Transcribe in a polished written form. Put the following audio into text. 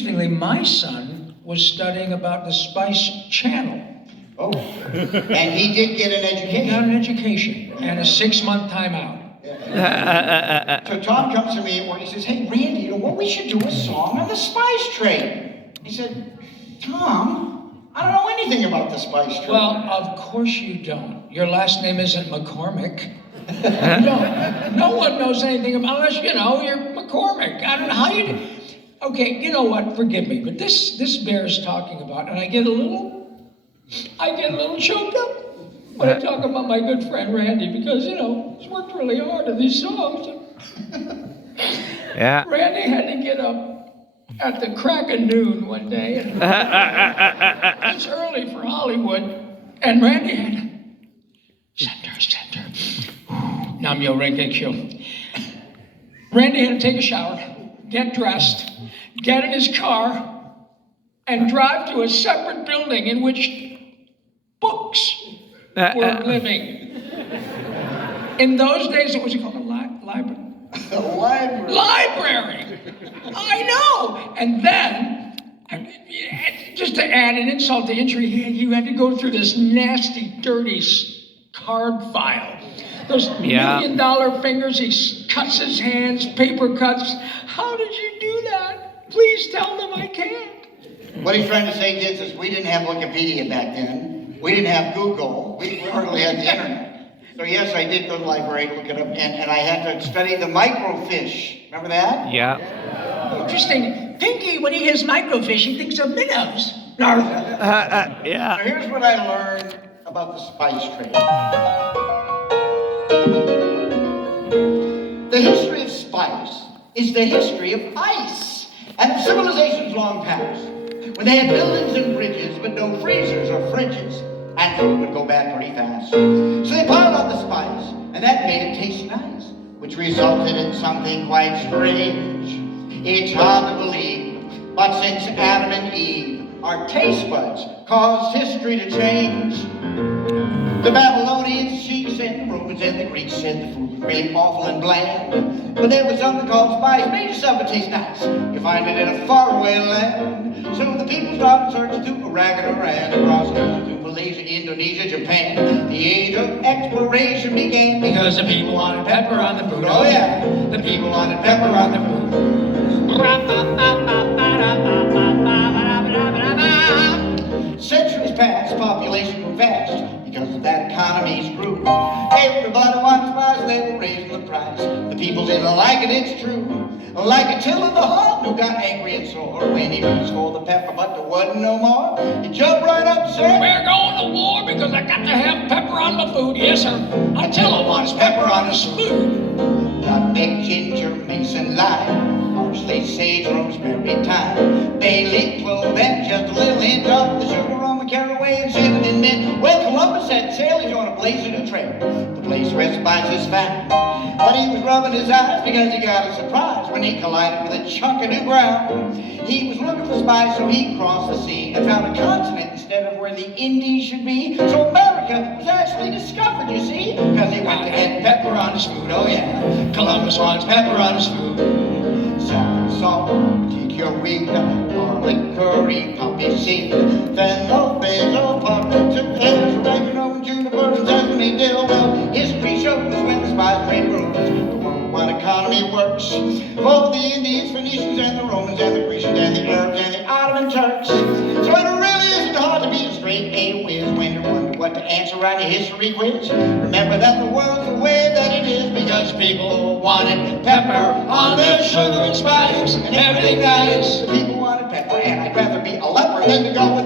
Interestingly, my son was studying about the Spice Channel. Oh, and he did get an education. He got an education and a 6-month timeout. So Tom comes to me at work, he says, hey, Randy, you know what, we should do a song on the spice trade. He said, Tom, I don't know anything about the spice trade. Well, of course you don't. Your last name isn't McCormick. No one knows anything about, unless, you know, you're McCormick. I don't know how you do. Okay, you know what, forgive me, but this bears talking about, and I get a little choked up when I talk about my good friend Randy, because, you know, he's worked really hard on these songs. Yeah. Randy had to get up at the crack of noon one day. And it's early for Hollywood, and Randy had center. Namyo Renge Kyo. Randy had to take a shower, get dressed, get in his car, and drive to a separate building in which books were living. In those days, it was called a library. A library. Library! I know! And then, just to add an insult to injury, you had to go through this nasty, dirty card file. Those $1 million fingers, he cuts his hands, paper cuts. How did you do that? Please tell them I can't. What he's trying to say, kids, is we didn't have Wikipedia back then. We didn't have Google. We hardly had the internet. So yes, I did go to the library to look it up, and I had to study the microfiche. Remember that? Yeah. Interesting. Pinky, when he hears microfiche, he thinks of minnows. Yeah. So here's what I learned about the spice trade. The history of spice is the history of ice and of civilizations long past, when they had buildings and bridges, but no freezers or fridges, and food would go bad pretty fast. So they piled on the spice, and that made it taste nice, which resulted in something quite strange. It's hard to believe, but since Adam and Eve, our taste buds caused history to change. The Babylonians, she said, the Romans and the Greeks said the food was really awful and bland. But there was something called spice, made yourself taste nice. You find it in a faraway land. So the people started searching through Iraq and Iran, across Asia to Malaysia, Indonesia, Japan. The age of exploration began because the people wanted pepper on the food. Oh yeah, the people wanted pepper on the food. Centuries passed, population grew fast, because of that economies grew. Everybody wanted spice, they were raising the price. The people didn't like it, it's true. Like Attila the Hun, who got angry and sore when he reached for the pepper, but there wasn't no more. He jumped right up and said, we're going to war because I got to have pepper on my food. Yes, sir. Attila wants pepper on his food. Nutmeg, ginger, mace, and lime, parsley, sage, rosemary, thyme, bay leaf, clove, and just a little hint of the sugar, rum, caraway, and cinnamon mint. Well, Columbus set sail, he's on a blazing new trail. The place where spices found. But he was rubbing his eyes because he got a surprise when he collided with a chunk of new ground. He was looking for spice, so he crossed the sea and found a continent instead of where the Indies should be. So America was actually discovered, you see, because he went to get pepper on his food. Oh yeah, Columbus wants pepper on his food. Salt, take your wheat, garlic, curry, poppy seed, fennel, basil, pepper, oregano, and juniper, and sesame dill. Well, history shows when the spice trade rules, the worldwide economy works. For the Indians, Phoenicians, and the Romans, and the Grecians, and the Arabs, and the Ottoman Turks. So it really isn't hard to be a straight A whiz when you wonder what to answer on your history quiz. Remember that the world's the way that it is because people wanted pepper on their sugar and spice and everything nice. People wanted pepper, and I'd rather be a leper than to go